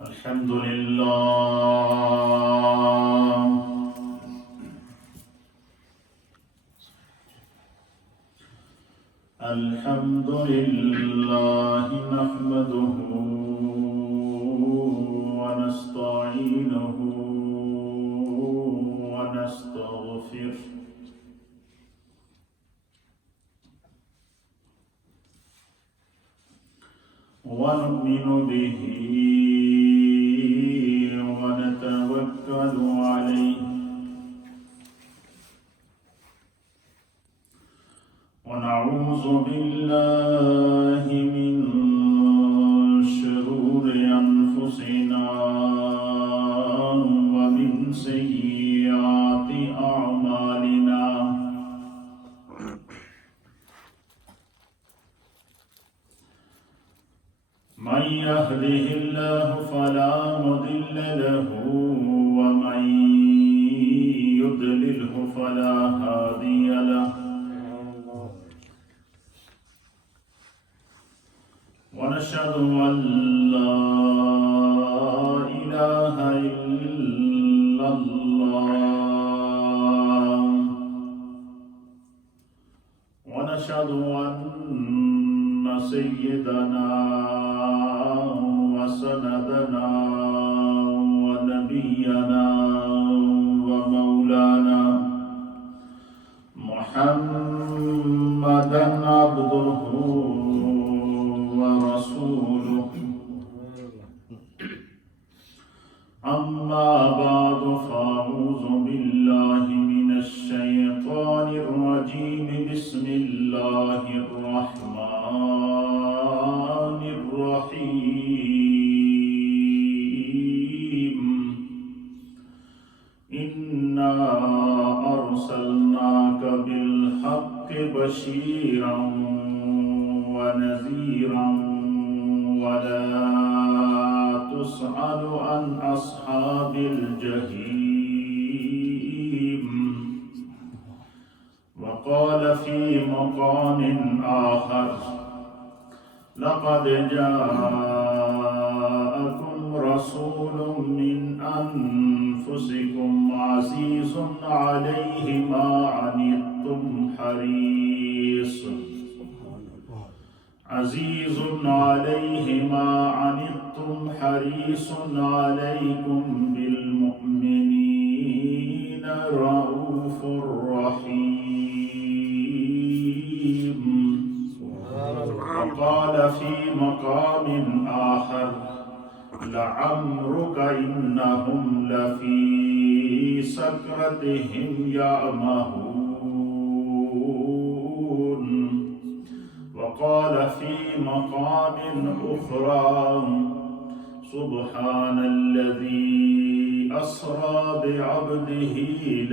الحمد لله الحمد لله نحمده ونستعينه ونستغفره ونؤمن به ونتوكل عليه ونعوذ بالله من شرور أنفسنا ومن سيئات أعمالنا من يهده الله فلا مضل له ومن يضلله فلا هادي له ونشهد أن لا إله إلا الله ونشهد أن سيدنا وسندنا ونبينا ومولانا محمدا عبده ورسوله أما بعد فأعوذ بالله من الشيطان الرجيم بسم الله الرحمن الرحيم إنا أرسلناك بالحق بشيرا ونذيرا ولا تسأل عن أصحاب الجحيم وقال في مقام آخر لقد جاءكم رسول من أنفسكم عزيز عليه ما عنتم عزيز عليه ما عنتم حريص عليكم بالمؤمنين رؤوف رحيم وقال في مقام آخر لعمرك إنهم لفي سكرتهم يعمهون وقال في مقام أخرى سبحان الذي أسرى بعبده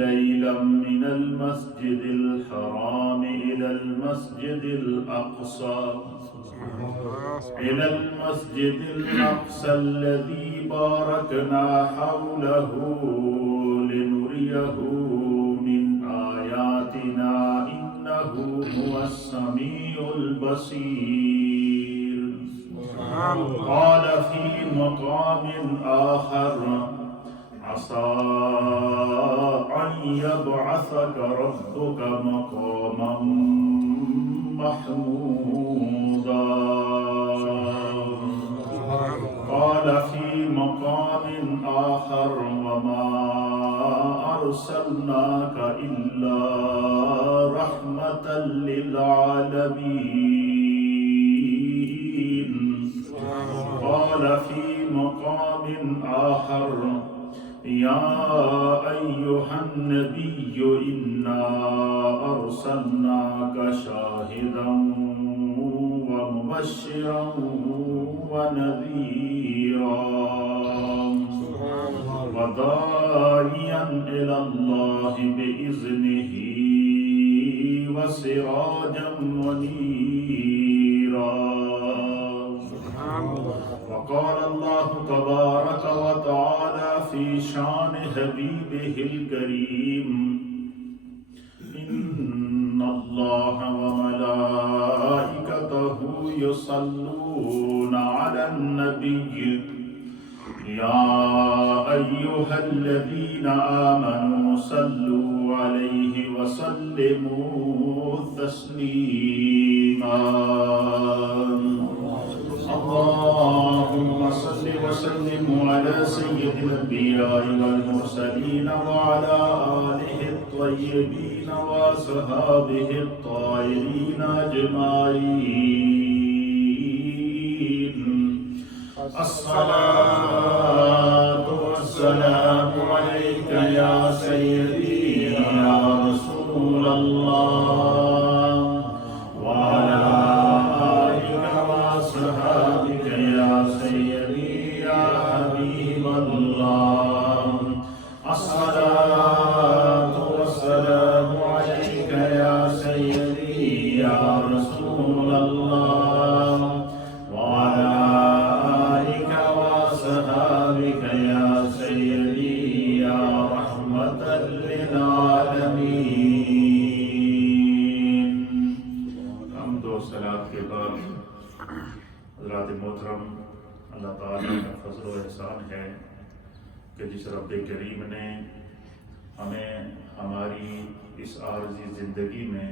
ليلا من المسجد الحرام إلى المسجد الأقصى الذي باركنا حوله لنريه من آياتنا إنه هو السميع البصير قال في مقام آخر عسى أن يبعثك ربك مقاما محمودا قال في مقام آخر وما أرسلناك إلا رحمة للعالمين قال في مقام آخر يا أيها النبي إنا أرسلناك شاهدا ومبشرا ونذيرا وداعيا إلى الله بإذنه وسراجا منيرا وقال الله تبارك وتعالى في شان حبيبه الكريم إن الله وملائكته يصلون على النبي يا أيها الذين آمنوا صلوا عليه وسلموا تسليما اللهم صل وسلم على سيد الأنبياء والمرسلين وعلى آله الطيبين وأصحابه الطاهرين أجمعين. الصلاة والسلام عليك يا سيدي يا رسول الله وعلى آلك وأصحابك يا سيدي يا حبيب الله. الصلاة والسلام عليك يا سيدي يا رسول الله وعلى آلك وأصحابك يا سيدي يا رحمة للعالمين. حمد و صلاۃ کے بعد حضرات محترم، اللہ تعالیٰ کا فضل و احسان ہے کہ جس رب کریم نے ہمیں ہماری اس عارضی زندگی میں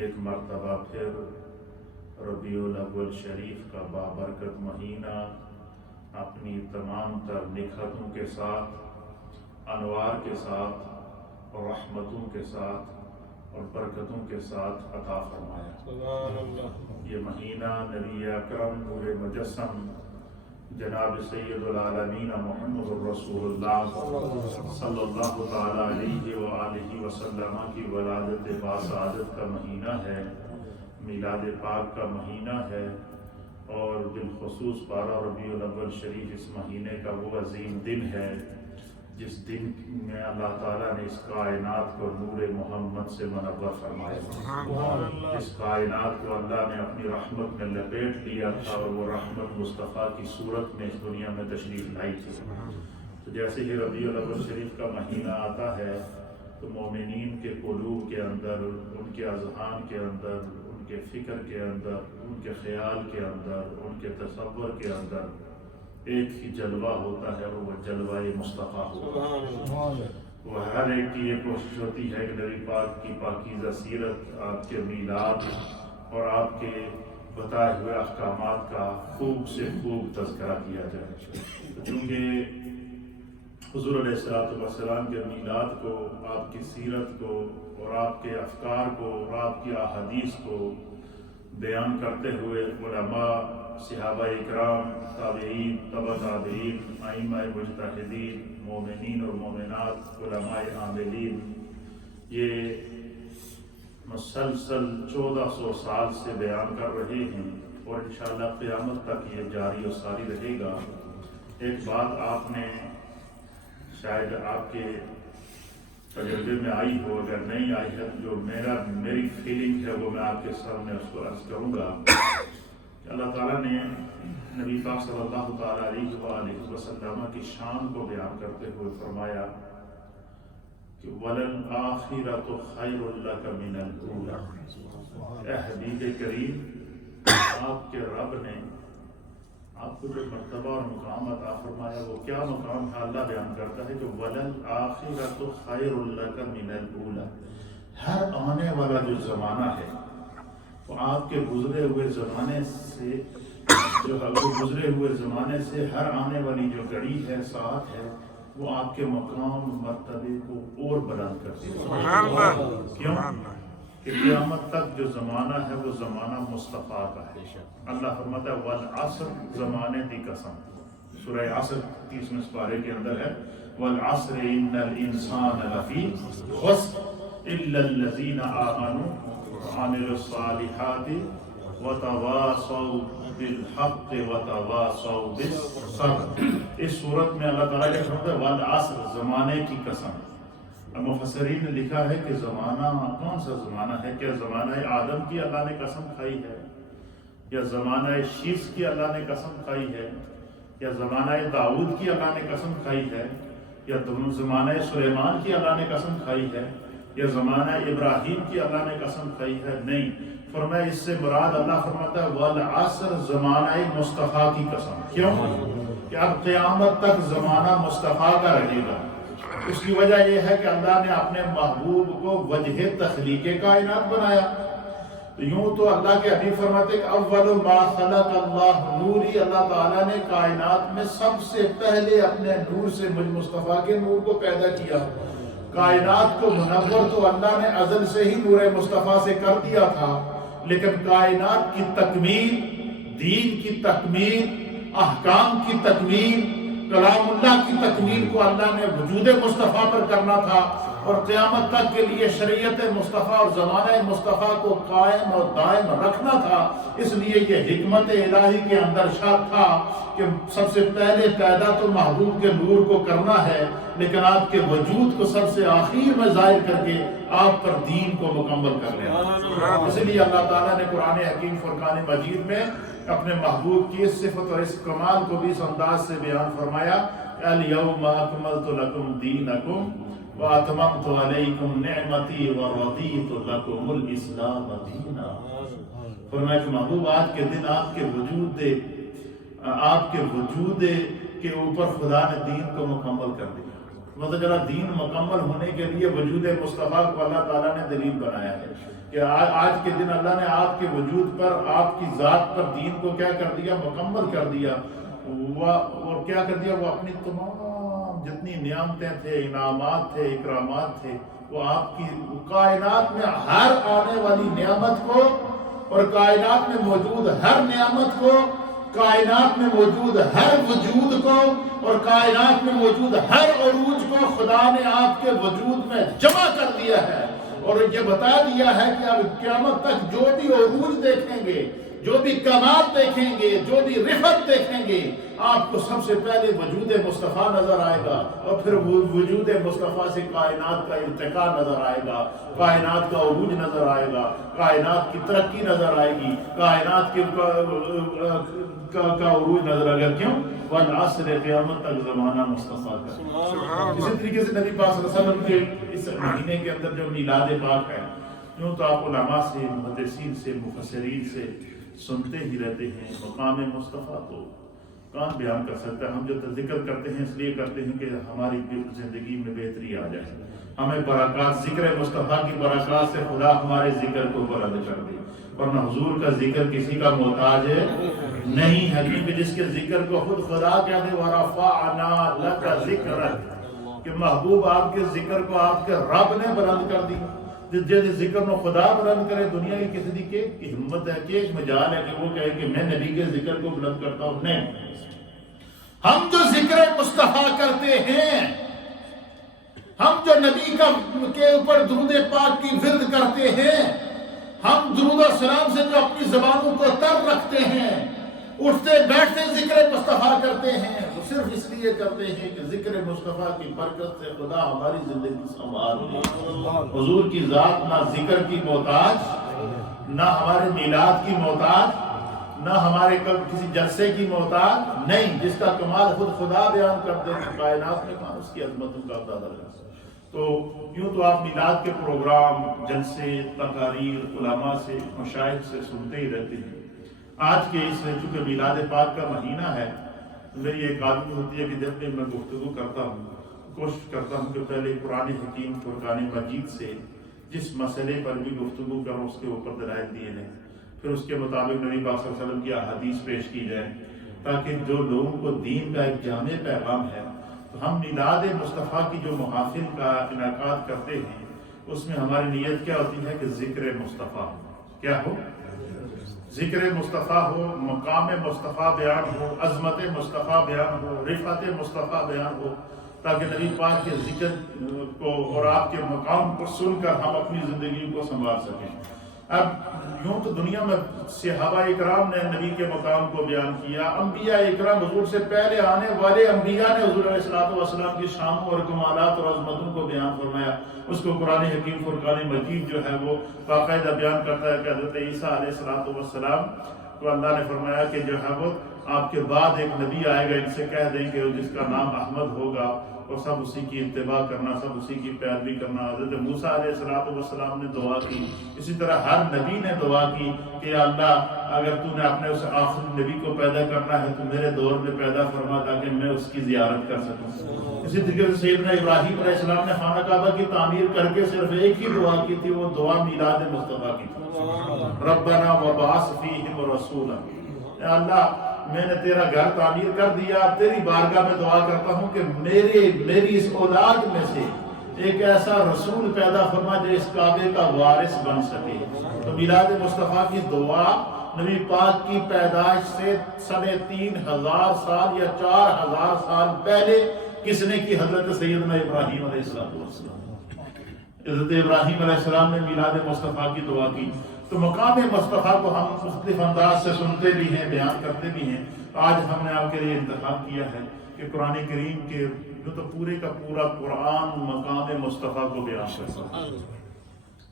ایک مرتبہ پھر ربیع الاول شریف کا بابرکت مہینہ اپنی تمام تر نکھتوں کے ساتھ، انوار کے ساتھ اور رحمتوں کے ساتھ اور برکتوں کے ساتھ عطا فرمایا. یہ مہینہ نبی اکرم نور مجسم جناب سید العالمین محمد الرسول اللہ صلی اللہ تعالی علیہ وآلہ وسلم کی ولادت باسعادت کا مہینہ ہے، میلاد پاک کا مہینہ ہے، اور بالخصوص 12 ربیع الاول شریف اس مہینے کا وہ عظیم دن ہے جس دن میں اللہ تعالیٰ نے اس کائنات کو نور محمد سے منور فرمایا. اس کائنات کو اللہ نے اپنی رحمت میں لپیٹ لیا تھا اور وہ رحمت مصطفیٰ کی صورت میں اس دنیا میں تشریف لائی تھی. تو جیسے ہی ربیع الاول شریف کا مہینہ آتا ہے تو مومنین کے قلوب کے اندر، ان کے اذہان کے اندر، ان کے فکر کے اندر، ان کے خیال کے اندر، ان کے تصور کے اندر ایک ہی جلوہ ہوتا ہے، اور وہ جلوہ مصطفیٰ ہوتا ہے. وہ ہر ایک کی یہ کوشش ہوتی ہے کہ نبی پاک کی پاکیزہ سیرت، آپ کے میلاد اور آپ کے بتائے ہوئے احکامات کا خوب سے خوب تذکرہ کیا جائے. چونکہ حضور علیہ السلام کے میلاد کو، آپ کی سیرت کو اور آپ کے افکار کو اور آپ کی احادیث کو بیان کرتے ہوئے علماء، صحابہ اکرام، تابعین، تبع تابعین، ائمہ مجتہدین، مومنین اور مومنات، علماء عاملین، یہ مسلسل 1400 سال سے بیان کر رہے ہیں اور انشاءاللہ قیامت تک یہ جاری و ساری رہے گا. ایک بات آپ نے شاید آپ کے تجربے میں آئی ہو، اگر نہیں آئی ہے جو میری فیلنگ ہے وہ میں آپ کے سامنے اس کو عرض کروں گا کہ اللہ تعالیٰ نے نبی پاک صلی اللہ تعالیٰ علیہ وآلہ وسلم کی شان کو بیان کرتے ہوئے فرمایا کہ وَلَلْآخِرَةُ خَيْرٌ لَكَ مِنَ الْأُولَى. اے حبیب کریم، آپ کے رب نے آپ کو جو مرتبہ اور مقام عطا فرمایا وہ کیا مقام ہے؟ اللہ بیان کرتا ہے کہ وَلَلْآخِرَةُ خَيْرٌ لَكَ مِنَ الْأُولَى. ہر آنے والا جو زمانہ ہے وہ آپ کے گزرے ہوئے زمانے سے ہر آنے والی جو گھڑی ہے، ساعت ہے، وہ آپ کے مقام مرتبے کو اور بلند کرتی ہے. کیوں؟ کہ قیامت تک جو زمانہ ہے وہ زمانہ مصطفیٰ کا ہے. اللہ فرماتا ہے والعصر، زمانے دی قسم. سورہ عصر 30ویں پارے کے اندر ہے والعصر ان الانسان لفی خسر الا الذین آمنوا وعملوا الصالحات وتواصوا بالحق وتواصوا بالصبر. اس صورت میں اللہ تعالیٰ نے فرمایا والعصر، زمانے کی قسم. مفسرین نے لکھا ہے کہ زمانہ کون سا زمانہ ہے؟ کیا زمانہ آدم کی اللہ نے قسم کھائی ہے، یا زمانہ شیس کی اللہ نے قسم کھائی ہے، یا زمانہ داؤد کی اللہ نے قسم کھائی ہے، یا زمانہ سلیمان کی اللہ نے قسم کھائی ہے، یا زمانہ ابراہیم کی اللہ نے قسم کھائی ہے؟ نہیں. فرمایا اس سے مراد اللہ فرماتا ہے والعصر، زمانہ مصطفیٰ کی قسم. کیوں؟ کہ اب قیامت تک زمانہ مصطفیٰ کا رہے گا۔ اس کی وجہ یہ ہے کہ اللہ نے اپنے محبوب کو وجہ تخلیق کائنات بنایا۔ تو یوں تو اللہ کے حبیب فرماتے کہ اول ما خلق اللہ نوری، اللہ تعالیٰ نے کائنات میں سب سے پہلے اپنے نور سے مجھ مصطفیٰ کے نور کو پیدا کیا۔ کائنات کو منور تو اللہ نے ازل سے ہی نور مصطفیٰ سے کر دیا تھا، لیکن کائنات کی تکمیل، دین کی تکمیل، احکام کی تکمیل، کلام اللہ کی تکمیل کو اللہ نے وجود مصطفیٰ پر کرنا تھا، اور قیامت تک کے لیے شریعت مصطفیٰ اور زمانہ مصطفیٰ کو قائم اور دائم رکھنا تھا۔ اس لیے یہ حکمت الہی کے اندر شرط تھا کہ سب سے پہلے پیدا تو محبوب کے نور کو کرنا ہے، لیکن آپ کے وجود کو سب سے آخر میں ظاہر کر کے آپ پر دین کو مکمل کر لیا۔ اس لیے اللہ تعالیٰ نے قرآن حکیم فرقان مجید میں اپنے محبوب کی اس صفت اور اس کمال کو بھی اس انداز سے بیان فرمایا، الیوم اکملت لکم دینکم واتممت علیکم نعمتی ورضیت لکم الاسلام دینا۔ فرمایا کہ محبوب آج کے دن آپ کے وجود کے اوپر خدا نے دین کو مکمل کر دیا۔ مطلب ذرا دین مکمل ہونے کے لیے وجود مصطفیٰ کو اللہ تعالیٰ نے دلیل بنایا ہے کہ آج کے دن اللہ نے آپ کے وجود پر، آپ کی ذات پر دین کو کیا کر دیا؟ مکمل کر دیا۔ اور کیا کر دیا؟ وہ اپنی تمام جتنی نعمتیں تھے، انعامات تھے، اکرامات تھے، وہ آپ کی کائنات میں ہر آنے والی نعمت کو اور کائنات میں موجود ہر نعمت کو، کائنات میں موجود ہر وجود کو اور کائنات میں موجود ہر عروج کو خدا نے آپ کے وجود میں جمع کر دیا ہے، اور یہ بتا دیا ہے کہ اب قیامت تک جو بھی عروج دیکھیں گے، جو بھی کمال دیکھیں گے، جو بھی رفت دیکھیں گے، آپ کو سب سے پہلے وجود مصطفیٰ نظر آئے گا، اور پھر وجود مصطفیٰ سے کائنات کا ارتقاء نظر آئے گا، کائنات کا عروج نظر آئے گا، کائنات کی ترقی نظر آئے گی، کائنات کا عروج نظر آئے گا۔ کیوں؟ والعصر، قیامت تک زمانہ مصطفیٰ کا۔ اسی طریقے سے نبی پاک صلی اللہ علیہ وسلم کے اس مہینے کے اندر جو میلاد پاک ہے، یوں تو آپ علماء سے، محدثین سے، مفسرین سے سنتے ہی رہتے ہیں۔ مقام مصطفیٰ تو کون بیان کر سکتا ہے؟ ہم جو ذکر کرتے ہیں اس لیے کرتے ہیں کہ ہماری زندگی میں بہتری آ جائے، ہمیں برکات، ذکر مصطفیٰ کی برکات سے خدا ہمارے ذکر کو بلند کر دے، ورنہ حضور کا ذکر کسی کا محتاج نہیں ہے، کیونکہ جس کے ذکر کو خود خدا کہتے وَرَفَعْنَا لَكَ ذِكْرَكَ، کہ محبوب آپ کے ذکر کو آپ کے رب نے بلند کر دی۔ جس ذکر نو خدا بلند کرے، دنیا کی کسی کی ہمت ہے کہ ایک مجال ہے کہ وہ کہے کہ میں نبی کے ذکر کو بلند کرتا ہوں؟ نہیں، ہم جو ذکر مصطفیٰ کرتے ہیں، ہم جو نبی کے اوپر درود پاک کی ورد کرتے ہیں، ہم درود و سلام سے جو اپنی زبانوں کو تر رکھتے ہیں، اٹھتے بیٹھتے ذکر مصطفیٰ کرتے ہیں، وہ صرف اس لیے کرتے ہیں کہ ذکر مصطفیٰ کی برکت سے خدا ہماری زندگی سنوار دے۔ حضور کی ذات نہ ذکر کی محتاج، نہ ہمارے میلاد کی محتاج، نہ ہمارے کسی جلسے کی محتاج، نہیں، جس کا کمال خود خدا بیان کرتے ہیں، کائنات میں کہاں اس کی عظمتوں کا اندازہ لگا۔ تو یوں تو آپ میلاد کے پروگرام، جلسے، تقاریر علماء سے، مشائخ سے سنتے ہی رہتے ہیں۔ آج کے اس چونکہ میلاد پاک کا مہینہ ہے، میری ایک عادت ہوتی ہے کہ جب بھی میں گفتگو کرتا ہوں، کوشش کرتا ہوں کہ پہلے قرآن حکیم فرقان مجید سے جس مسئلے پر بھی گفتگو کروں اس کے اوپر دلائل دیے جائیں، پھر اس کے مطابق نبی پاک صلی اللہ علیہ وسلم کی احادیث پیش کی جائیں، تاکہ جو لوگوں کو دین کا ایک جامع پیغام ہے۔ تو ہم میلاد مصطفیٰ کی جو محافل کا انعقاد کرتے ہیں، اس میں ہماری نیت کیا ہوتی ہے کہ ذکر مصطفیٰ کیا ہو، ذکر مصطفیٰ ہو، مقام مصطفیٰ بیان ہو، عظمت مصطفیٰ بیان ہو، رفعت مصطفیٰ بیان ہو، تاکہ نبی پاک کے ذکر کو اور آپ کے مقام کو سن کر ہم اپنی زندگی کو سنبھال سکیں۔ اب یوں تو دنیا میں صحابہ اکرام نے نبی کے مقام کو بیان کیا، انبیاء اکرام، حضور سے پہلے آنے والے انبیاء نے حضور علیہ الصلوۃ کی شانوں اور کمالات اور عظمتوں کو بیان فرمایا۔ اس کو قرآن حکیم فرقان مجید جو ہے وہ باقاعدہ بیان کرتا ہے کہ حضرت عیسیٰ علیہ السلام کو اللہ نے فرمایا کہ جو ہے وہ آپ کے بعد ایک نبی آئے گا، ان سے کہہ دیں کہ جس کا نام احمد ہوگا، اور سب اسی کی اتباع کرنا، سب اسی کی پیروی کرنا۔ حضرت موسیٰ علیہ السلام نے دعا کی، اسی طرح ہر نبی نے دعا کی کہ یا اللہ اگر تو نے اپنے اس آخری نبی کو پیدا کرنا ہے تو میرے دور میں پیدا فرما تاکہ میں اس کی زیارت کر سکوں۔ اسی طریقے سے سیدنا ابراہیم علیہ السلام نے خانہ کعبہ کی تعمیر کر کے صرف ایک ہی دعا کی تھی، وہ دعا میلاد مصطفیٰ کی تھی، ربنا وبعث فیہم رسولا۔ اے اللہ میں نے تیرا گھر تعمیر کر دیا، تیری بارگاہ میں دعا کرتا ہوں کہ میری اس اولاد میں سے ایک ایسا رسول پیدا فرما جو اس کعبے کا وارث بن سکے۔ تو میلاد مصطفیٰ کی دعا نبی پاک کی پیدائش سے 3500 سال یا 4000 سال پہلے کس نے کی؟ حضرت سیدنا ابراہیم علیہ السلام۔ حضرت ابراہیم علیہ السلام نے میلاد مصطفیٰ کی دعا کی۔ تو مقام مصطفیٰ کو ہم مختلف انداز سے سنتے بھی ہیں، بیان کرتے بھی ہیں۔ آج ہم نے آپ کے لیے انتخاب کیا ہے کہ قرآن کریم کے جو تو پورے کا پورا قرآن مقام مصطفیٰ کو بیان کرتا ہے،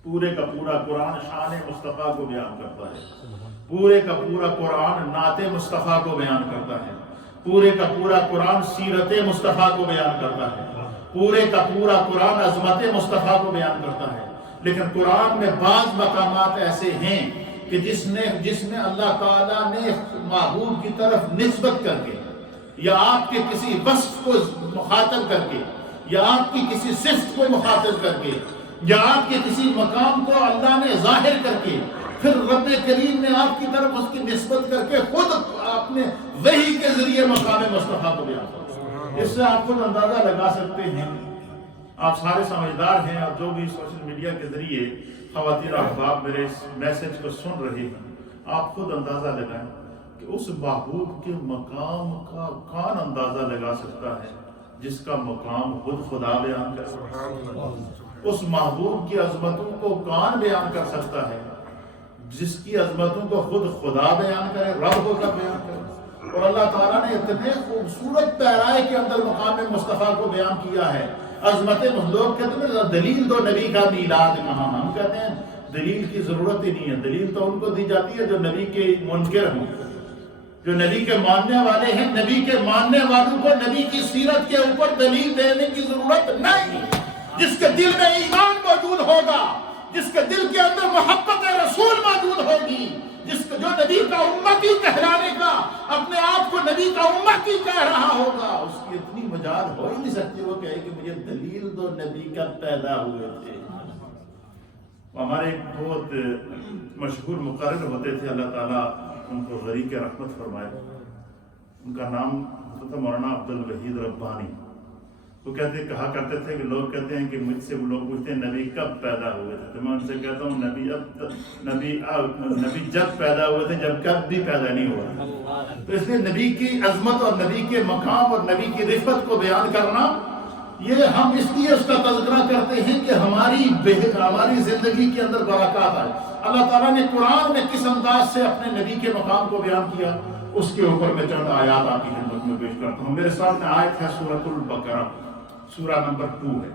پورے کا پورا قرآن شان مصطفیٰ کو بیان کرتا ہے، پورے کا پورا قرآن نعت مصطفیٰ کو بیان کرتا ہے، پورے کا پورا قرآن سیرت مصطفیٰ کو بیان کرتا ہے، پورے کا پورا قرآن عظمت مصطفیٰ کو بیان کرتا ہے۔ لیکن قرآن میں بعض مقامات ایسے ہیں کہ جس میں اللہ تعالیٰ نے محبوب کی طرف نسبت کر کے یا آپ کے کسی وصف کو مخاطب کر کے یا آپ کی کسی صفت کو مخاطب کر کے یا آپ کے کسی مقام کو اللہ نے ظاہر کر کے پھر رب کریم نے آپ کی طرف اس کی نسبت کر کے خود اپنے وحی کے ذریعے مقام مصطفیٰ کو بیان کیا۔ اس سے آپ خود اندازہ لگا سکتے ہیں، آپ سارے سمجھدار ہیں، اور جو بھی سوشل میڈیا کے ذریعے خواتین احباب میرے اس میسج کو سن رہے ہیں، آپ خود اندازہ لگائیں کہ اس محبوب کے مقام کا کون اندازہ لگا سکتا ہے جس کا مقام خود خدا بیان کر سکتا ہے؟ اس محبوب کی عظمتوں کو کون بیان کر سکتا ہے جس کی عظمتوں کو خود خدا بیان کرے، رب ہو کر بیان کرے؟ اور اللہ تعالیٰ نے اتنے خوبصورت پیرائے کے اندر مقام مصطفیٰ کو بیان کیا ہے۔ عظمت لوگ کہتے ہیں دلیل دو نبی کا میلاد کہاں؟ ہم کہتے ہیں دلیل کی ضرورت ہی نہیں ہے، دلیل تو ان کو دی جاتی ہے جو نبی کے منکر ہوں، جو نبی کے ماننے والے ہیں۔ نبی کے ماننے والوں کو نبی کی سیرت کے اوپر دلیل دینے کی ضرورت نہیں۔ جس کے دل میں ایمان موجود ہوگا، جس کے دل کے اندر محبت رسول موجود ہوگی، جو نبی کا امتی کہلانے کا اپنے آپ کو نبی کا امتی کہہ رہا ہوگا، اس کی اتنی مجال ہو ہی نہیں سکتی وہ کہے کہ مجھے دلیل دو نبی کا پیدا ہوئے تھے۔ ہمارے ایک بہت مشہور مقرر ہوتے تھے، اللہ تعالیٰ ان کو غریق رحمت فرمائے، ان کا نام تھا مولانا عبد الوحید ربانی۔ وہ کہا کرتے تھے کہ لوگ کہتے ہیں کہ مجھ سے وہ لوگ پوچھتے ہیں نبی کب پیدا ہوئے تھے، تو میں ان سے کہتا ہوں نبی جب پیدا ہوئے تھے جب کب بھی پیدا نہیں ہوا۔ تو اس لیے نبی کی عظمت اور نبی کے مقام اور نبی کی رفعت کو بیان کرنا، یہ ہم اس لیے اس کا تذکرہ کرتے ہیں کہ ہماری زندگی کے اندر برکات آئے۔ اللہ تعالیٰ نے قرآن میں کس انداز سے اپنے نبی کے مقام کو بیان کیا، اس کے اوپر میں چند آیات آپ کی خدمت میں پیش کرتا ہوں۔ میرے سامنے آیت ہے سورۃ البقرہ، سورہ نمبر 2 ہے۔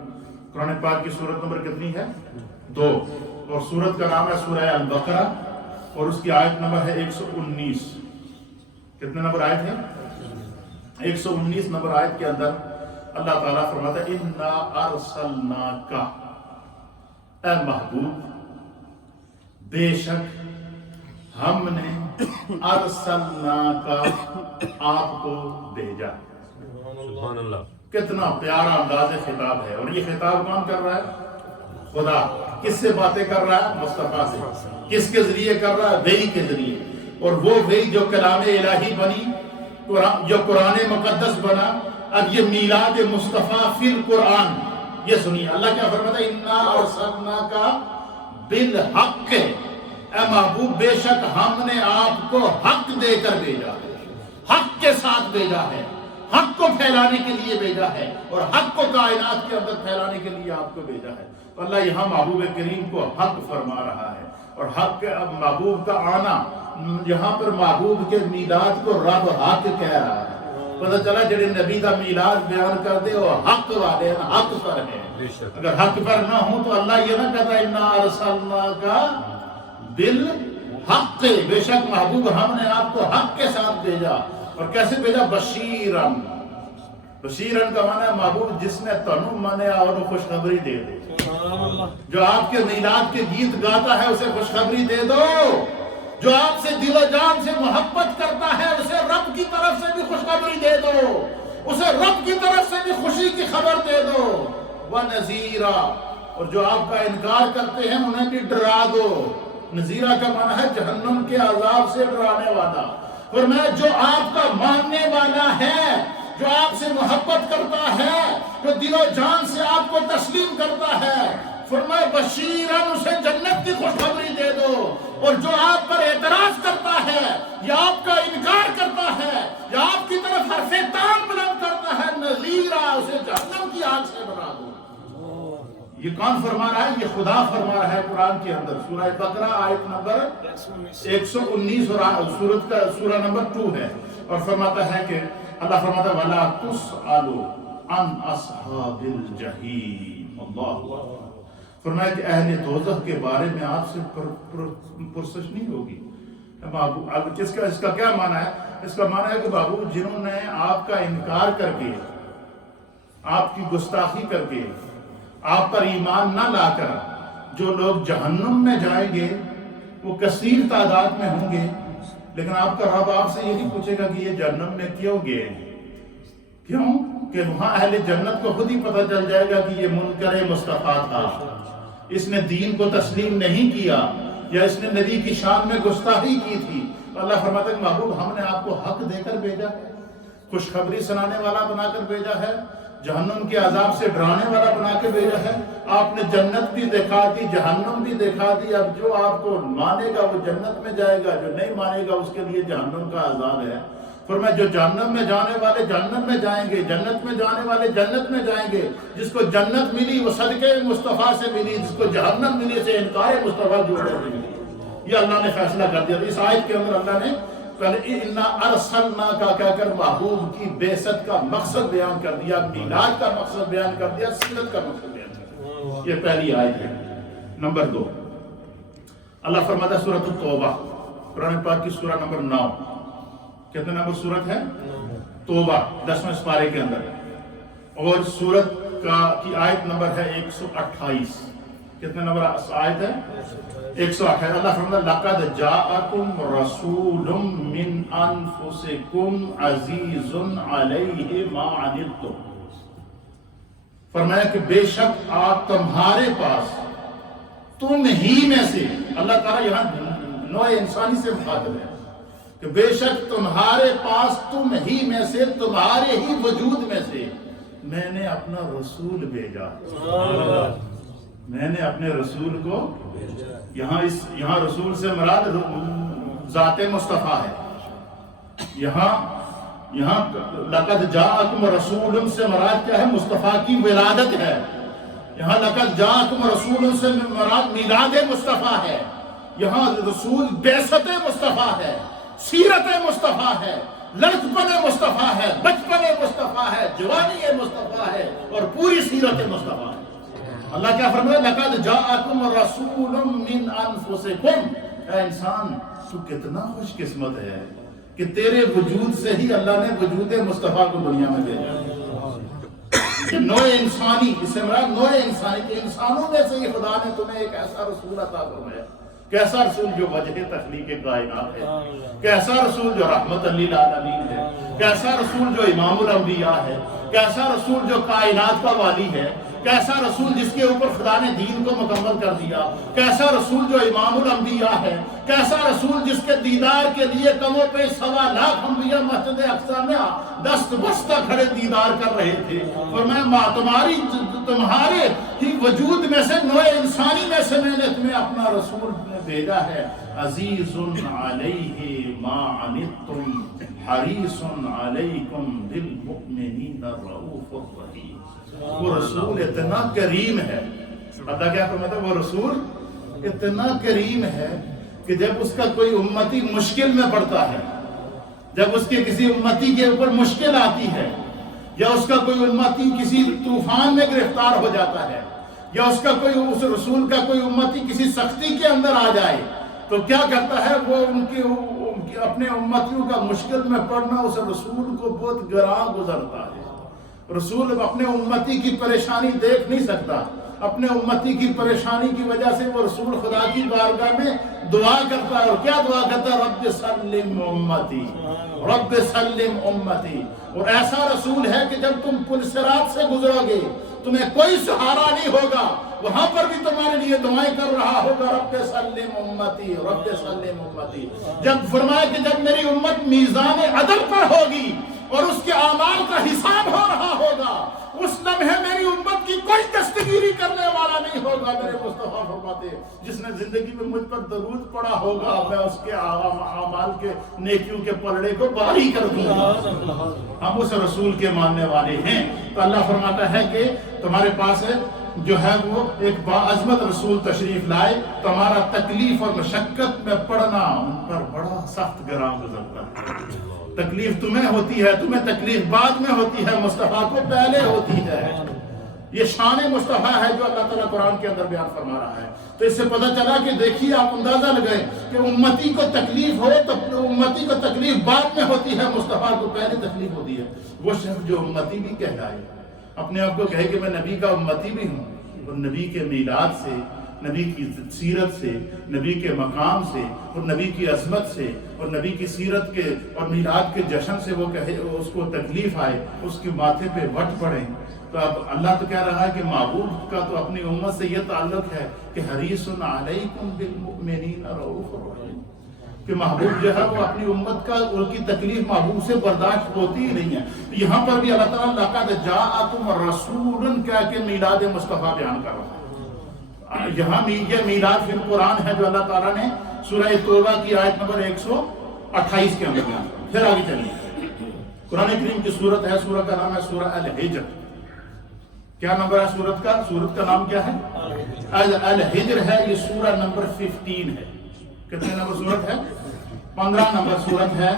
قرآن پاک کی سورت نمبر کتنی ہے؟ 2، اور سورت کا نام ہے سورہ البقرہ، اور اس کی آیت نمبر ہے 119۔ کتنے نمبر آیت ہے؟ 119 نمبر آیت کے اندر اللہ تعالیٰ فرماتا ہے اِنَّا أَرْسَلْنَاكَ، اے محبوب بے شک ہم نے ارسلناکا آپ کو بھیجا۔ سبحان اللہ، کتنا پیارا انداز خطاب ہے، اور یہ خطاب کون کر رہا ہے؟ خدا۔ کس سے باتیں کر رہا ہے؟ مصطفیٰ سے۔ کس کے ذریعے کر رہا ہے؟ وحی کے ذریعے۔ اور وہ وحی جو کلام الہی بنی، جو قرآن مقدس بنا، اب یہ میلاد مصطفیٰ فی القرآن۔ یہ سنیے اللہ کیا فرماتا ہے، اِنَّا أَرْسَلْنَاكَ بِالْحَقِّ، اے محبوب بے شک ہم نے آپ کو حق دے کر بھیجا ہے، حق کے ساتھ بھیجا ہے، حق کو پھیلانے کے لیے بھیجا ہے، اور حق کو کائنات کے اندر پھیلانے کے لیے آپ کو بھیجا ہے۔ تو اللہ یہاں محبوب کریم کو حق فرما رہا ہے، اور حق کے اب محبوب کا آنا، یہاں پر محبوب کے میلاد کو رب حق کہہ رہا ہے۔ پتہ چلا جڑے نبی دا میلاد بیان کر دے وہ حق والے ہیں، حق پر ہیں۔ اگر حق پر نہ ہوں تو اللہ یہ نہ کہتا اِنَّا أَرْسَلْنَاكَ بِالْحَقِّ، بے شک محبوب ہم نے آپ کو حق کے ساتھ بھیجا۔ اور کیسے بھیجا؟ بشیرن. بشیرن کا معنی ہے محبوب جس نے تنو مانے اور خوشخبری دے دے. جو آپ کے میلاد کے گیت گاتا ہے اسے خوشخبری دے دو. جو آپ سے دل و جان سے محبت کرتا ہے اسے رب کی طرف سے بھی خوشخبری دے دو. اسے رب کی طرف سے بھی خوشی کی خبر دے دو. وَنَذِيرًا، اور جو آپ کا انکار کرتے ہیں انہیں بھی ڈرا دو. نذیرہ کا معنی ہے جہنم کے عذاب سے ڈرانے والا. فرمایا جو آپ کا ماننے والا ہے، جو آپ سے محبت کرتا ہے، جو دل و جان سے آپ کو تسلیم کرتا ہے، فرمایا بشیرن، اسے جنت کی خوشخبری دے دو. اور جو آپ پر اعتراض کرتا ہے یا آپ کا انکار کرتا ہے یا آپ کی طرف حرف تان بلند کرتا ہے، نذیرہ، اسے جہنم کی آگ سے ڈرا دو. یہ کون فرما رہا ہے؟ یہ خدا فرما رہا ہے قرآن کے اندر. سورہ بقرہ آیت نمبر 119 اور سورہ نمبر 2 ہے. اور فرماتا ہے کہ اللہ فرماتا ہے وَلَا تُسْأَلُ عَنْ أَصْحَابِ الْجَحِيمِ. اللہ فرمایا کہ اہل دوزخ کے بارے میں آپ سے پرسش نہیں ہوگی. اب اس کا کیا معنی ہے؟ اس کا معنی ہے کہ بابو جنہوں نے آپ کا انکار کر کے، آپ کی گستاخی کر کے، آپ پر ایمان نہ لا کر جو لوگ جہنم میں جائیں گے وہ کثیر تعداد میں ہوں گے. لیکن آپ کا رب آپ سے یہ نہیں پوچھے گا کہ یہ جہنم میں کیوں گئے. کیوں؟ کہ وہاں اہل جنت کو خود ہی پتہ چل جائے گا کہ یہ منکر مصطفیٰ تھا، اس نے دین کو تسلیم نہیں کیا، یا اس نے نبی کی شان میں گستاخی کی تھی. اللہ فرماتا ہے کہ محبوب ہم نے آپ کو حق دے کر بھیجا ہے، خوشخبری سنانے والا بنا کر بھیجا ہے، جہنم کے عذاب سے ڈرانے والا بنا کے بھیجا ہے. آپ نے جنت بھی دکھا دی، جہنم بھی دکھا دی. اب جو آپ کو مانے گا وہ جنت میں جائے گا، جو نہیں مانے گا اس کے لیے جہنم کا عذاب ہے. فرمایا جو جہنم میں جانے والے جنت میں جائیں گے، جنت میں جانے والے جنت میں جائیں گے. جس کو جنت ملی وہ صدقے مصطفیٰ سے ملی، جس کو جہنم ملی سے انکار مصطفیٰ جو ملی. یہ اللہ نے فیصلہ کر دیا. اس آیت کے اندر اللہ نے اِنَّا أَرْسَلْنَاكَ کہہ کر محبوب کی بعثت کا مقصد بیان کر دیا، میلاد کا مقصد بیان کر دیا، سیرت کا مقصد بیان کر دیا. یہ پہلی آیت ہے. نمبر 2 اللہ فرماتا ہے سورۃ التوبہ، قرآن پاک کی سورہ نمبر 9. کتنے نمبر سورت ہے؟ توبہ، 10ویں سپارے کے اندر. اور سورت کی آیت نمبر ہے 128. کتنے نمبر آیت ہے؟ 128. اللہ فرماتا ہے لَقَدْ جَاءَكُمْ رَسُولٌ مِّنْ أَنفُسِكُمْ عَزِيزٌ عَلَيْهِ مَا عَنِتُّمْ. فرمایا کہ بے شک آپ تمہارے پاس، تم ہی میں سے، اللہ تعالیٰ یہاں نوع انسانی سے مخاطب ہے کہ بے شک تمہارے پاس، تم ہی میں سے، تمہارے ہی وجود میں سے میں نے اپنا رسول بھیجا. میں نے اپنے رسول کو یہاں رسول سے مراد ذات مصطفیٰ ہے. یہاں لقد جاءکم رسول سے مراد کیا ہے؟ مصطفیٰ کی ولادت ہے. یہاں لقد جاءکم رسول سے مراد میلاد مصطفیٰ ہے. یہاں رسول بعثت مصطفیٰ ہے، سیرت مصطفیٰ ہے، لڑکپن مصطفیٰ ہے، بچپن مصطفیٰ ہے، جوانی مصطفیٰ ہے، اور پوری سیرت مصطفیٰ ہے. اللہ کیا فرمایا؟ لَقَدْ جَاءَكُمْ رَسُولٌ مِّنْ أَنفُسِكُمْ. اے انسان تو کتنا خوش قسمت ہے کہ تیرے وجود سے ہی اللہ نے وجود مصطفیٰ کو دنیا میں بھیجا. نوع انسانی، اس سے مراد نوع انسانی، کہ انسانوں میں سے ہی خدا نے تمہیں ایک ایسا رسول عطا فرمایا. کیسا رسول جو وجہ تخلیق کائنات ہے، کیسا رسول جو رحمت للعالمین ہے، کیسا رسول جو امام الانبیاء ہے، کیسا رسول جو کائنات کا والی ہے، کیسا رسول جس کے اوپر خدا نے دین کو مکمل کر دیا، کیسا رسول جو امام الانبیاء ہے، کیسا رسول جس کے دیدار کے لیے کم و بیش 1.25 لاکھ انبیاء مسجد اقصی میں دست بستہ کھڑے دیدار کر رہے تھے. فرمایا تمہارے ہی وجود میں سے، نوع انسانی میں سے میں نے تمہیں اپنا رسول بھیجا ہے. عزیز علیہ ما عنتم حریص علیکم بالمؤمنین الرؤوف الرحیم. وہ رسول اتنا کریم ہے. پتہ کیا فرماتا ہے؟ وہ رسول اتنا کریم ہے کہ جب اس کا کوئی امتی مشکل میں پڑتا ہے، جب اس کے کسی امتی کے اوپر مشکل آتی ہے، یا اس کا کوئی امتی کسی طوفان میں گرفتار ہو جاتا ہے، یا اس رسول کا کوئی امتی کسی سختی کے اندر آ جائے، تو کیا کرتا ہے؟ وہ ان اپنے امتیوں کا مشکل میں پڑنا اس رسول کو بہت گراں گزرتا ہے۔ رسول اپنے امتی کی پریشانی دیکھ نہیں سکتا، اپنے امتی کی پریشانی کی وجہ سے وہ رسول خدا کی بارگاہ میں دعا کرتا ہے، اور کیا دعا کرتا ہے؟ رب سلم امتی، رب سلم امتی۔ اور ایسا رسول ہے کہ جب تم پل صراط سے گزرو گے تمہیں کوئی سہارا نہیں ہوگا، وہاں پر بھی تمہارے لیے دعائیں کر رہا ہوگا، رب سلم امتی، رب سلم امتی۔ جب فرمایا کہ جب میری امت میزان عدل پر ہوگی اور اس کے اعمال کا حساب ہو رہا ہوگا، اس لمحے میری امت کی کوئی دستگیری کرنے والا نہیں ہوگا۔ میرے مصطفیٰ فرماتے جس نے زندگی میں مجھ پر درود پڑا ہوگا میں اس کے اعمال کے نیکیوں کے پلڑے کو بھاری کر دوں گا۔ ہم اس رسول کے ماننے والے ہیں، تو اللہ فرماتا ہے کہ تمہارے پاس جو ہے وہ ایک باعظمت رسول تشریف لائے، تمہارا تکلیف اور مشقت میں پڑنا ان پر بڑا سخت گراں گزرتا ہے۔ تکلیف تمہیں ہوتی ہے، تمہیں تکلیف بعد میں ہوتی ہے، مصطفیٰ کو پہلے ہوتی ہے۔ یہ شان مصطفیٰ ہے جو اللہ تعالیٰ قرآن کے اندر بیان فرما رہا ہے۔ تو اس سے پتہ چلا کہ دیکھیے آپ اندازہ لگائیں کہ امتی کو تکلیف ہو تو امتی کو تکلیف بعد میں ہوتی ہے، مصطفیٰ کو پہلے تکلیف ہوتی ہے۔ وہ شخص جو امتی بھی کہلائے، اپنے آپ کو کہے کہ میں نبی کا امتی بھی ہوں، اور نبی کے میلاد سے، نبی کی سیرت سے، نبی کے مقام سے، اور نبی کی عظمت سے، اور نبی کی سیرت کے اور میلاد کے جشن سے وہ کہے اس کو تکلیف آئے، اس کے ماتھے پہ وٹ پڑے، تو اب اللہ تو کہہ رہا ہے کہ محبوب کا تو اپنی امت سے یہ تعلق ہے کہ حریص علیکم بالمؤمنین رؤوف رحیم، کہ محبوب جو ہے وہ اپنی امت کا ان کی تکلیف محبوب سے برداشت ہوتی ہی نہیں ہے۔ یہاں پر بھی اللہ تعالیٰ لقد جاءکم رسول کہہ کے میلاد مصطفیٰ بیان کر رہا ہے۔ یہاں یہ میلاد فی القرآن ہے جو اللہ تعالیٰ نے سورہ توبہ کی آیت نمبر 128 کے اندر بیان کیا۔ پھر آگے چلیے، قرآن کریم کی سورت ہے، سورہ کا نام ہے سورہ الحجر۔ کیا نمبر ہے سورت کا؟ سورت کا نام کیا ہے؟ الحجر ہے، یہ سورہ نمبر 15 ہے۔ کتنے نمبر سورت ہے؟ 15 نمبر سورت ہے،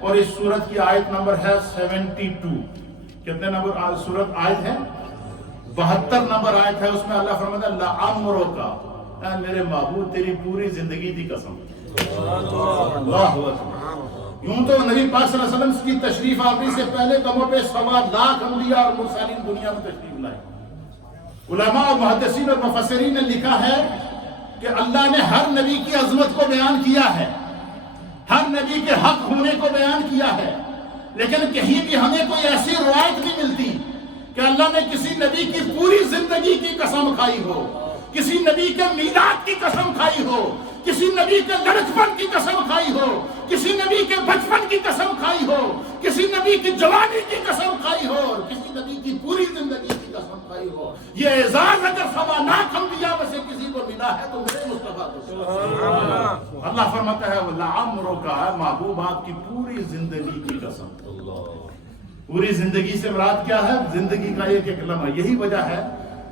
اور اس سورت کی آیت نمبر ہے 72۔ کتنے نمبر سورت آیت ہے؟ 72 نمبر آیت ہے۔ اس میں اللہ فرماتا ہے لعمرک، اے میرے محبوب تیری پوری زندگی دی قسم۔ اللہ اکبر۔ یوں تو نبی پاک صلی اللہ علیہ وسلم کی تشریف آوری سے پہلے کم و بیش 1.25 لاکھ انبیاء اور مرسلین دنیا میں تشریف لائے۔ علماء اور محدثین اور مفسرین نے لکھا ہے کہ اللہ نے ہر نبی کی عظمت کو بیان کیا ہے، ہر نبی کے حق ہونے کو بیان کیا ہے، لیکن کہیں بھی ہمیں کوئی ایسی روایت نہیں ملتی کہ اللہ نے کسی نبی کی پوری زندگی کی قسم کھائی ہو، کسی نبی کے میلاد کی قسم کھائی ہو، کسی نبی کے لڑکپن کی قسم کھائی ہو، کسی نبی کے بچپن کی قسم کھائی ہو، کسی نبی کی جوانی کی قسم کھائی ہو، اور کسی نبی کی پوری زندگی کی قسم کھائی ہو۔ یہ اعزاز اگر 1.25 لاکھ انبیاء میں سے کسی کو ملا ہے تو میرے مصطفیٰ کو۔ اللہ فرماتا ہے لعمرک، محبوب آپ کی پوری زندگی کی قسم۔ پوری زندگی سے مراد کیا ہے؟ زندگی کا ایک ایک لمحہ۔ یہی وجہ ہے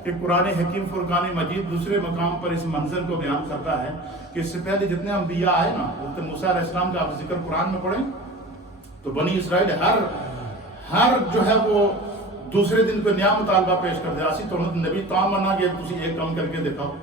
کہ قرآن حکیم فرقان مجید دوسرے مقام پر اس منظر کو بیان کرتا ہے کہ اس سے پہلے جتنے انبیاء آئے نا، حضرت موسیٰ علیہ السلام کا آپ ذکر قرآن میں پڑھیں تو بنی اسرائیل ہر جو ہے وہ دوسرے دن کو نیا مطالبہ پیش کر دیا، اسی تو نبی تا منا گے تسی ایک کام کر کے دکھاؤ،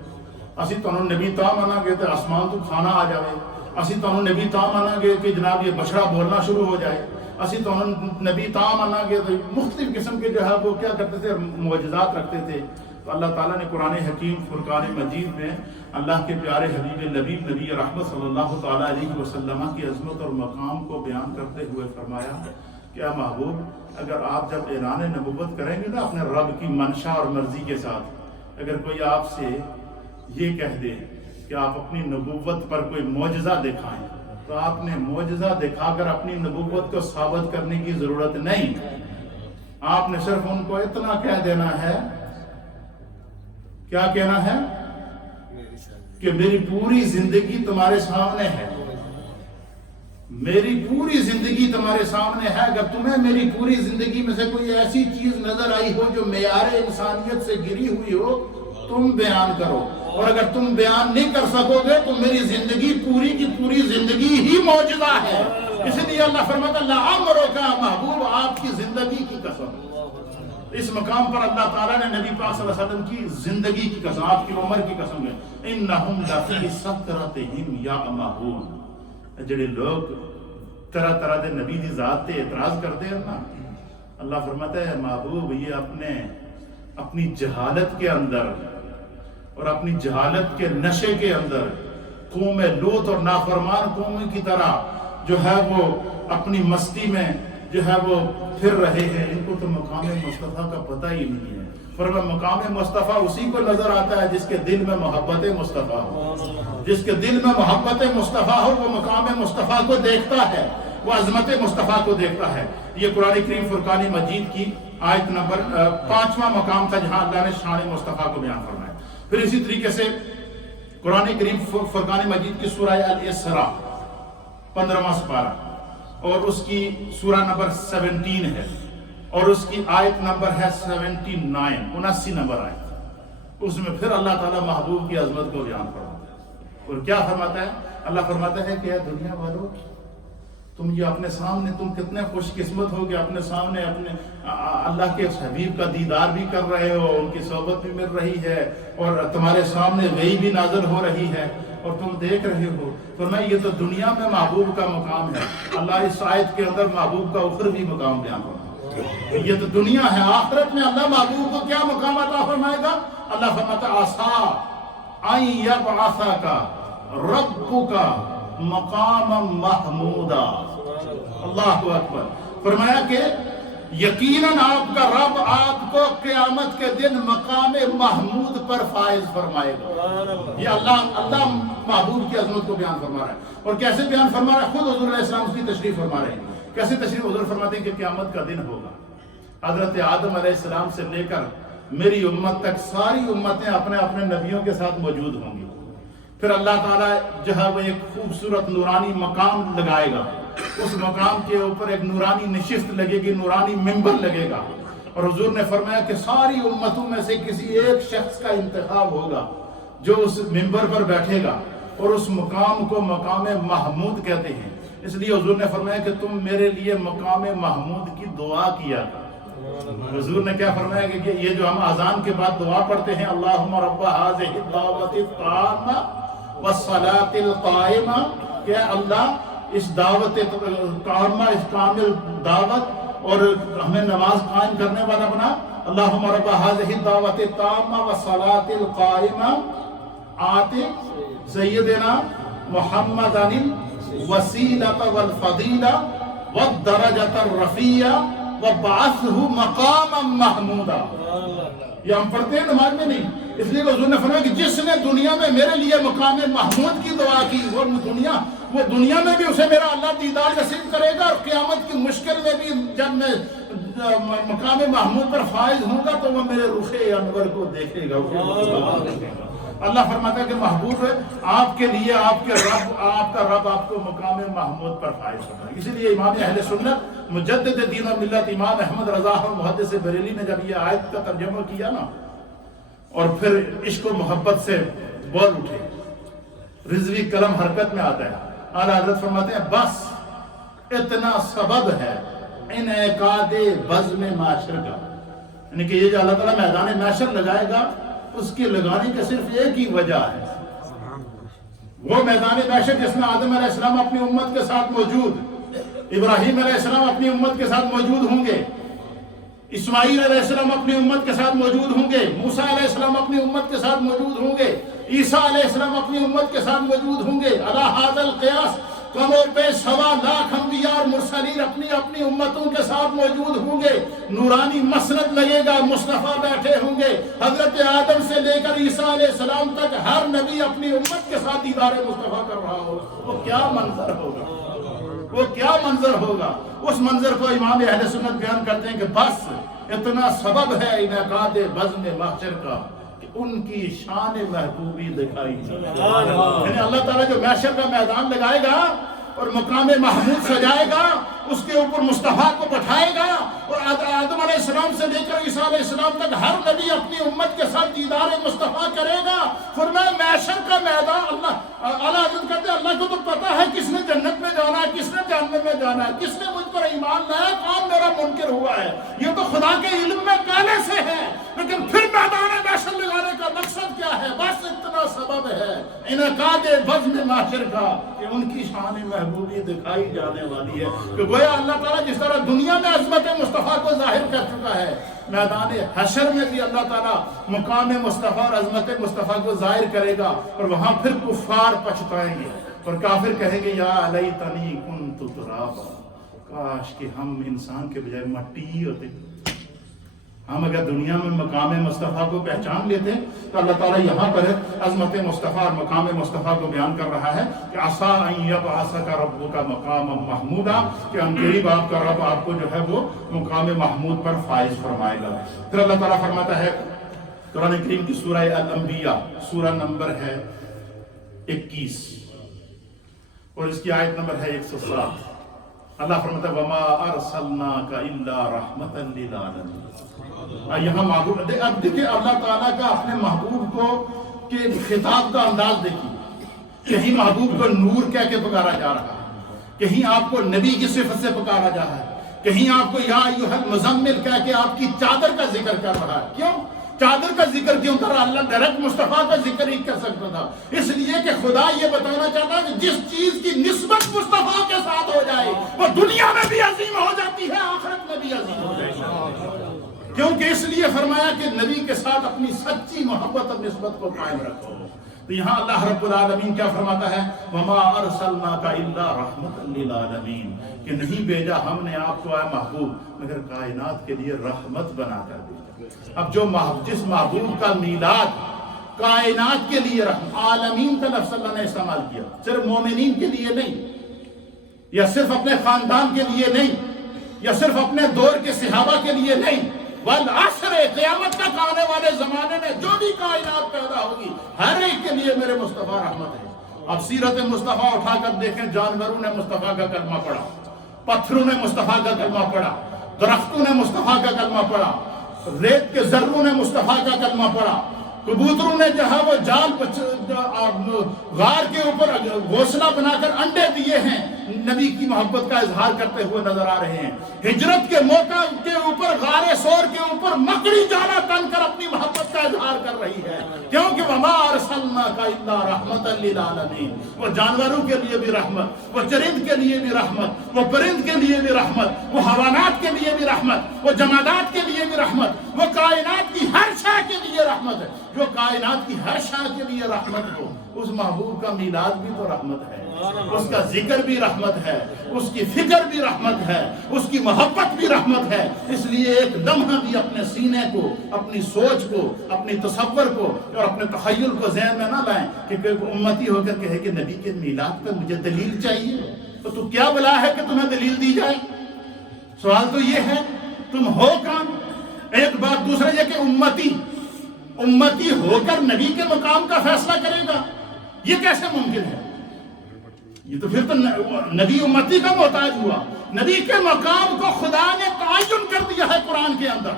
اسی تو نبی تا منا گے تو آسمان تو کھانا آ جائے، اسی تو نبی تا منا گے کہ جناب یہ بچڑا بولنا شروع ہو جائے، اسی تو نبی تا منا گے تو مختلف قسم کے جو ہے وہ کیا کرتے تھے، معجزات رکھتے تھے۔ تو اللہ تعالیٰ نے قرآن حکیم فرقان مجید میں اللہ کے پیارے حبیب لبیب نبی رحمت صلی اللہ تعالیٰ علیہ وسلم کی عظمت اور مقام کو بیان کرتے ہوئے فرمایا کہ اے محبوب اگر آپ جب اعلان نبوت کریں گے نا اپنے رب کی منشا اور مرضی کے ساتھ، اگر کوئی آپ سے یہ کہہ دے کہ آپ اپنی نبوت پر کوئی معجزہ دکھائیں تو آپ نے معجزہ دکھا کر اپنی نبوت کو ثابت کرنے کی ضرورت نہیں، آپ نے صرف ان کو اتنا کہہ دینا ہے، کیا کہنا ہے کہ میری پوری زندگی تمہارے سامنے ہے، میری پوری زندگی تمہارے سامنے ہے، اگر تمہیں میری پوری زندگی میں سے کوئی ایسی چیز نظر آئی ہو جو معیار انسانیت سے گری ہوئی ہو تم بیان کرو، اور اگر تم بیان نہیں کر سکو گے تو میری زندگی پوری کی پوری زندگی ہی معجزہ ہے۔ اس لیے اللہ فرماتا ہے لعمرک، محبوب آپ کی زندگی کی قسم۔ اس مقام پر اللہ تعالیٰ نے نبی پاک صلی اللہ علیہ وسلم کی زندگی کی قسم، آپ کی عمر کی قسم ہے۔ انہم لفی سکرتہم یعمہون، جڑے لوگ طرح طرح دے نبی دی ذات تے اعتراض کرتے ہیں نا، اللہ فرماتا ہے محبوب یہ اپنی جہالت کے اندر اور اپنی جہالت کے نشے کے اندر قوم لوط اور نافرمان قوم کی طرح جو ہے وہ اپنی مستی میں جو ہے وہ پھر رہے ہیں، ان کو تو مقام مصطفیٰ کا پتہ ہی نہیں ہے۔ فرمایا مقام مصطفیٰ اسی کو نظر آتا ہے جس کے دل میں محبت مصطفیٰ ہو، جس کے دل میں محبت مصطفیٰ ہو وہ مقام مصطفیٰ کو دیکھتا ہے، وہ عظمت مصطفیٰ کو دیکھتا ہے۔ یہ قرآن کریم فرقان مجید کی آیت نمبر 5واں مقام تھا جہاں اللہ نے شان مصطفیٰ کو بیان فرمایا۔ پھر اسی طریقے سے قرآن کریم فرقان مجید کی سورہ الاسراء 15واں سپارہ اور اس کی سورہ نمبر 17 ہے اور اس کی آیت نمبر ہے 79 نمبر آیت۔ اس میں پھر اللہ تعالیٰ محبوب کی عظمت کو بیان فرماتا ہے اور کیا فرماتا ہے؟ اللہ فرماتا ہے کہ اے دنیا والو تم یہ اپنے سامنے تم کتنے خوش قسمت ہو کہ اپنے سامنے اپنے اللہ کے حبیب کا دیدار بھی کر رہے ہو، ان کی صحبت بھی مل رہی ہے اور تمہارے سامنے وہی بھی نازل ہو رہی ہے اور تم دیکھ رہے ہو۔ فرمایا یہ تو دنیا میں محبوب کا مقام ہے، اللہ اس آیت کے اندر محبوب کا اخروی مقام بیان فرماتا ہے۔ یہ تو دنیا ہے، آخرت میں اللہ محبوب کو کیا مقام عطا فرمائے گا؟ اللہ فرماتا عسیٰ ان یبعثک ربک مقام محمودا۔ اللہ اکبر۔ فرمایا کہ یقیناً آپ کا رب آپ کو قیامت کے دن مقام محمود پر فائز فرمائے گا۔ یہ اللہ محبوب کی عظمت کو بیان فرما رہا ہے اور کیسے بیان فرما رہا ہے؟ خود حضور علیہ السلام اس کی تشریف فرما رہے ہیں۔ کیسے تشریف؟ حضور فرماتے ہیں کہ قیامت کا دن ہوگا، حضرت آدم علیہ السلام سے لے کر میری امت تک ساری امتیں اپنے اپنے نبیوں کے ساتھ موجود ہوں گی۔ پھر اللہ تعالیٰ جو ہے وہ ایک خوبصورت نورانی مقام لگائے گا، اس مقام کے اوپر ایک نورانی نشست لگے گی، نورانی ممبر لگے گا اور حضور نے فرمایا کہ ساری امتوں میں سے کسی ایک شخص کا انتخاب ہوگا جو اس ممبر پر بیٹھے گا اور اس مقام کو مقام محمود کہتے ہیں۔ اس لیے حضور نے فرمایا کہ تم میرے لیے مقام محمود کی دعا کیا۔ حضور نے کیا فرمایا کہ یہ جو ہم اذان کے بعد دعا پڑھتے ہیں، اللہم رب ھذہ الدعوۃ التامہ والصلاۃ القائمہ، کہ اللہ اس دعوت تامہ، اس کامل دعوت اور ہمیں نماز قائم کرنے والا بنا۔ اللہم رب ھذہ الدعوۃ التامہ والصلاۃ القائمہ آت سیدنا محمد الوسیلۃ والفضیلہ والدرجۃ الرفیعہ وَبَعَثْهُ مَقَامًا مَحْمُودًا۔ یہ ہم پڑھتے ہیں نماز میں نہیں، اس لیے حضور نے فرمایا کہ جس نے دنیا میں میرے لیے مقام محمود کی دعا کی وہ دنیا میں بھی اسے میرا اللہ دیدار نصیب کرے گا اور قیامت کی مشکل میں بھی جب میں مقام محمود پر فائز ہوں گا تو وہ میرے رخ انور کو دیکھے گا۔ اللہ فرماتا ہے کہ محبوب ہے آپ کے لیے آپ کا رب آپ کو مقام محمود پر فائز کرتا ہے۔ اسی لیے امام اہل سنت مجدد دین و ملت امام احمد رضا محدث بریلی نے جب یہ آیت کا ترجمہ کیا نا اور پھر عشق و محبت سے بول اٹھے، رضوی قلم حرکت میں آتا ہے۔ اعلیٰ حضرت فرماتے ہیں بس اتنا سبب ہے انعقاد بزم معاشر کا، یعنی کہ یہ جو اللہ تعالیٰ میدان معاشر لگائے گا اس کے لگانے کا صرف ایک ہی وجہ ہے، وہ میدان معاشر جس میں آدم علیہ السلام اپنی امت کے ساتھ موجود، ابراہیم علیہ السلام اپنی امت کے ساتھ موجود ہوں گے، اسماعیل علیہ السلام اپنی امت کے ساتھ موجود ہوں گے، موسیٰ علیہ السلام اپنی امت کے ساتھ موجود ہوں گے، عیسیٰ علیہ السلام اپنی امت کے ساتھ موجود ہوں گے۔ علی ھذا القیاس کم و بیش 1.25 لاکھ انبیاء اور مرسلین اپنی اپنی امتوں کے ساتھ موجود ہوں گے، نورانی مسند لگے گا، مصطفیٰ بیٹھے ہوں گے، حضرت آدم سے لے کر عیسیٰ علیہ السلام تک ہر نبی اپنی امت کے ساتھ دیدار مصطفیٰ کر رہا ہوگا۔ وہ کیا منظر ہوگا، وہ کیا منظر ہوگا۔ اس منظر کو امام اہل سنت بیان کرتے ہیں کہ بس اتنا سبب ہے انعقاد بزم محشر کا کہ ان کی شان محبوبی دکھائی جائے، یعنی اللہ تعالیٰ جو محشر کا میدان لگائے گا اور مقام محمود سجائے گا، اس کے اوپر مصطفیٰ کو بٹھائے گا اور آدم علیہ السلام سے لے کر عیسیٰ علیہ السلام تک ہر نبی اپنی امت کے ساتھ دیدار مصطفیٰ کرے گا۔ فرمایا محشر کا میدان اللہ اعلیٰ حضرت کہتے ہیں اللہ کو تو پتا ہے کس نے جنت میں جانا ہے، کس نے جہنم میں جانا ہے، کس نے مجھ پر ایمان لایا، کون میرا منکر ہوا ہے، یہ تو خدا کے علم میں پہلے سے ہے، لیکن پھر میدان جشن لگانے کا مقصد کیا ہے؟ بس اتنا سبب ہے انعقاد بزم محشر کا کہ ان کی شان محبوبی دکھائی جانے والی ہے، کہ گویا اللہ تعالیٰ جس طرح دنیا میں عظمت مصطفیٰ کو ظاہر کر چکا ہے، میدان حشر میں بھی اللہ تعالیٰ مقام مصطفیٰ اور عظمت مصطفیٰ کو ظاہر کرے گا، اور وہاں پھر کفار پچھتائیں گے اور کافر کہیں گے یا لیتنی کنت ترابا، کاش کہ ہم انسان کے بجائے مٹی ہوتے۔ ہم اگر دنیا میں مقام مصطفیٰ کو پہچان لیتے تو اللہ تعالیٰ یہاں پر عظمت مصطفیٰ اور مقام مصطفیٰ کو بیان کر رہا ہے کہ عسیٰ ان یبعثک ربک مقاما محمودا، کہ ان قریب آپ کا رب آپ کو جو ہے وہ مقام محمود پر فائز فرمائے گا۔ پھر اللہ تعالیٰ فرماتا ہے قرآن کریم کی سورہ الانبیاء، سورہ نمبر ہے 21 اور اس کی آیت نمبر ہے 107۔ اللہ فرماتا ہے وَمَا أَرْسَلْنَاكَ إِلَّا رَحْمَةً لِلْعَالَمِينَ۔ یہاں محبوب اب دیکھیں اللہ تعالیٰ کا اپنے محبوب کو کہ خطاب کا انداز دیکھیے، کہیں محبوب کو نور کہہ کے پکارا جا رہا ہے، کہیں آپ کو نبی کی صفت سے پکارا جا رہا ہے، کہیں آپ کو یا ایھا المزمل کہہ کے آپ کی چادر کا ذکر کر رہا ہے۔ کیوں چادر کا ذکر کیوں کر رہا؟ اللہ ڈائریکٹ مصطفیٰ کا ذکر ہی کر سکتا تھا، اس لیے کہ خدا یہ بتانا چاہتا ہے کہ جس چیز کی نسبت مصطفیٰ کے ساتھ ہو جائے وہ دنیا میں بھی عظیم ہو جاتی ہے، آخرت میں بھی عظیم ہو جائے گی، کیونکہ اس لیے فرمایا کہ نبی کے ساتھ اپنی سچی محبت اور نسبت کو قائم رکھو۔ تو یہاں اللہ رب العالمین کیا فرماتا ہے وَمَا أَرْسَلْنَاكَ إِلَّا رَحْمَةً لِلْعَالَمِينَ، کہ نہیں بھیجا ہم نے آپ کو اے محبوب مگر کائنات کے لیے رحمت بنا کر بھیجا۔ اب جو جس محبوب کا میلاد کائنات کے لیے عالمین کا لفظ اللہ نے استعمال کیا، صرف مومنین کے لیے نہیں، یا صرف اپنے خاندان کے لیے نہیں، یا صرف اپنے دور کے صحابہ کے لیے نہیں، والعصر قیامت تک آنے والے زمانے میں جو بھی کائنات پیدا ہوگی ہر ایک کے لیے میرے مصطفیٰ رحمت ہے۔ اب سیرت مصطفیٰ اٹھا کر دیکھیں، جانوروں نے مصطفیٰ کا کلمہ پڑھا، پتھروں نے مصطفیٰ کا کلمہ پڑھا، درختوں نے مصطفیٰ کا کلمہ پڑھا، ریت کے ذروں نے مصطفیٰ کا کلمہ پڑھا، کبوتروں نے جہاں وہ جال غار کے اوپر گھونسلہ بنا کر انڈے دیے ہیں، نبی کی محبت کا اظہار کرتے ہوئے نظر آ رہے ہیں۔ ہجرت کے موقع کے اوپر غار سور کے اوپر مکڑی جالا تن کر اپنی محبت کا اظہار کر رہی ہے، کیونکہ وَمَا أَرْسَلْنَاكَ إِلَّا رَحْمَةً لِلْعَالَمِينَ، وہ جانوروں کے لیے بھی رحمت، وہ چرند کے لیے بھی رحمت، وہ پرند کے لیے بھی رحمت، وہ حیوانات کے لیے بھی رحمت، وہ جمادات کے لیے بھی رحمت، وہ کائنات کی ہر شے کے لیے رحمت ہے۔ جو کائنات کی ہر شے کے لیے رحمت ہو، اس محبوب کا میلاد بھی تو رحمت ہے، اس کا ذکر بھی رحمت ہے، اس کی فکر بھی رحمت ہے، اس کی محبت بھی رحمت ہے۔ اس لیے ایک لمحہ بھی اپنے سینے کو، اپنی سوچ کو، اپنی تصور کو اور اپنے تخیل کو ذہن میں نہ لائیں کہ کوئی امتی ہو کر کہے کہ نبی کے میلاد پر مجھے دلیل چاہیے، تو کیا بلا ہے کہ تمہیں دلیل دی جائے؟ سوال تو یہ ہے تم ہو کون؟ ایک بات، دوسرا یہ کہ امتی ہو کر نبی کے مقام کا فیصلہ کرے گا، یہ کیسے ممکن ہے؟ یہ تو پھر تو نبی امتی کا محتاج ہوا۔ نبی کے مقام کو خدا نے تعین کر دیا ہے قرآن کے اندر،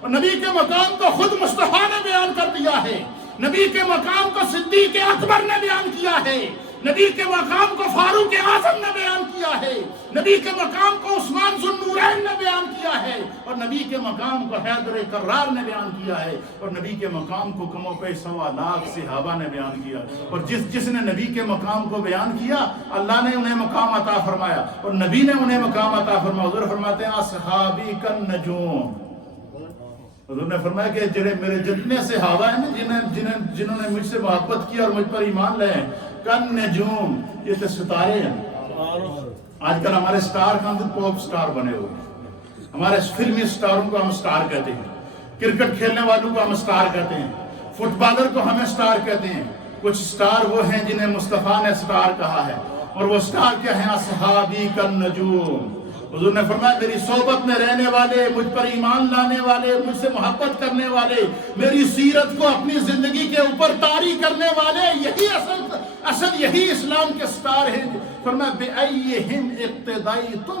اور نبی کے مقام کو خود مصطفیٰ نے بیان کر دیا ہے، نبی کے مقام کو صدیق اکبر نے بیان کیا ہے، نبی کے مقام کو فاروق اعظم نے بیان کیا ہے، نبی کے مقام کو عثمان ذو النورین نے بیان کیا ہے، اور نبی کے مقام کو حیدر کرار نے بیان کیا ہے، اور نبی کے مقام کو کم و بیش 1.25 لاکھ صحابہ نے بیان کیا، اور جس نے نبی کے مقام کو بیان کیا اللہ نے انہیں مقام عطا فرمایا اور نبی نے انہیں مقام عطا فرمایا۔ حضور فرماتے ہیں اصحابی کالنجوم، حضور نے فرمایا کہ میرے جتنے صحابہ ہیں نا جنہوں نے مجھ سے محبت کی اور مجھ پر ایمان لائے، کالنجوم، یہ تو ستارے ہیں۔ آج کل ہمارے سٹار کا پاپ سٹار بنے ہوئے، ہمارے فلمی سٹاروں کو ہم سٹار کہتے ہیں، کرکٹ کھیلنے والوں کو ہم سٹار کہتے ہیں، فٹ بالر کو ہمیں سٹار کہتے ہیں۔ کچھ سٹار وہ ہیں جنہیں مصطفیٰ نے سٹار کہا ہے، اور وہ سٹار کیا ہیں؟ اصحابی کالنجوم۔ حضور نے فرمایا میری صحبت میں رہنے والے، مجھ پر ایمان لانے والے، مجھ سے محبت کرنے والے، میری سیرت کو اپنی زندگی کے اوپر طاری کرنے والے، یہی اصل یہی اسلام کے سٹار ہیں۔ فرمایا بِأَيِّهِمْ اِقْتَدَيْتُمْ،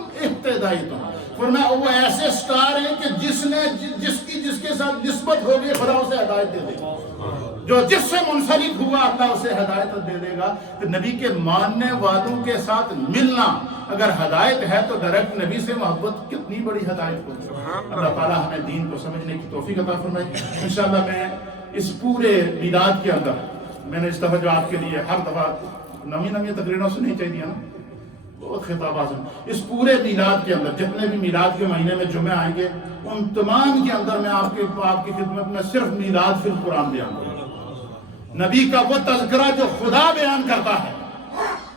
فرمایا وہ ایسے سٹار ہیں کہ جس کے ساتھ نسبت ہوگی خدا اسے ہدایت دے دے گا، جو جس سے منسلک ہوا اللہ اسے ہدایت دے دے گا۔ تو نبی کے ماننے والوں کے ساتھ ملنا اگر ہدایت ہے تو ڈائریکٹ نبی سے محبت کتنی بڑی ہدایت ہوگی۔ اللہ تعالیٰ ہمیں دین کو سمجھنے کی توفیق عطا فرمائے۔ انشاءاللہ میں اس پورے میلاد کے اندر میں نے اس دفعہ جو آپ کے لیے ہر دفعہ نمی تقریروں سے نہیں چاہیے نا، بہت خطابات ہیں، اس پورے میلاد کے اندر جتنے بھی میلاد کے مہینے میں جمعے آئیں گے ان تمام کے اندر میں آپ کی خدمت میں صرف میلاد فی القرآن بیان کروں گا، نبی کا وہ تذکرہ جو خدا بیان کرتا ہے،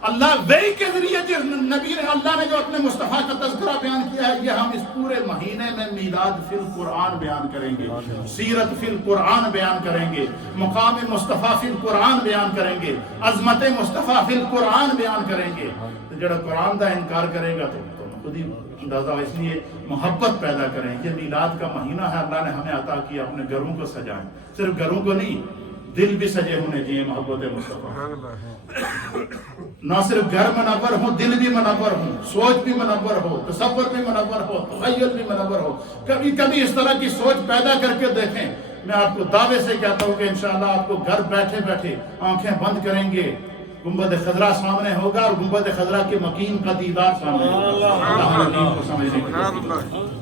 اللہ وحی کے ذریعے جس نبی نے اللہ نے جو اپنے مصطفیٰ کا تذکرہ بیان کیا ہے، یہ ہم اس پورے مہینے میں میلاد فی القرآن بیان کریں گے، سیرت فی القرآن بیان کریں گے، مقام مصطفیٰ فی القرآن بیان کریں گے، عظمت مصطفیٰ فی القرآن بیان کریں گے۔ تو جڑا قرآن کا انکار کرے گا تو خود ہی اندازہ ہو، اس لیے محبت پیدا کریں۔ یہ میلاد کا مہینہ ہے، اللہ نے ہمیں عطا کیا، اپنے گھروں کو سجائیں، صرف گھروں کو نہیں، دل بھی سجے ہونے چاہیے محبت مصطفیٰ، نہ صرف گھر منور ہو، دل بھی منور ہو، سوچ بھی منور ہو، تصور بھی منور ہو، تخیل بھی منور ہو۔ کبھی کبھی اس طرح کی سوچ پیدا کر کے دیکھیں۔ میں آپ کو دعوے سے کہتا ہوں کہ انشاءاللہ آپ کو گھر بیٹھے بیٹھے آنکھیں بند کریں گے، گنبد خضرا سامنے ہوگا اور گنبد خضرا کے مکین کا دیدار سامنے ہوگا۔ اللہ ہمیں دین کو سمجھنے کی توفیق دے۔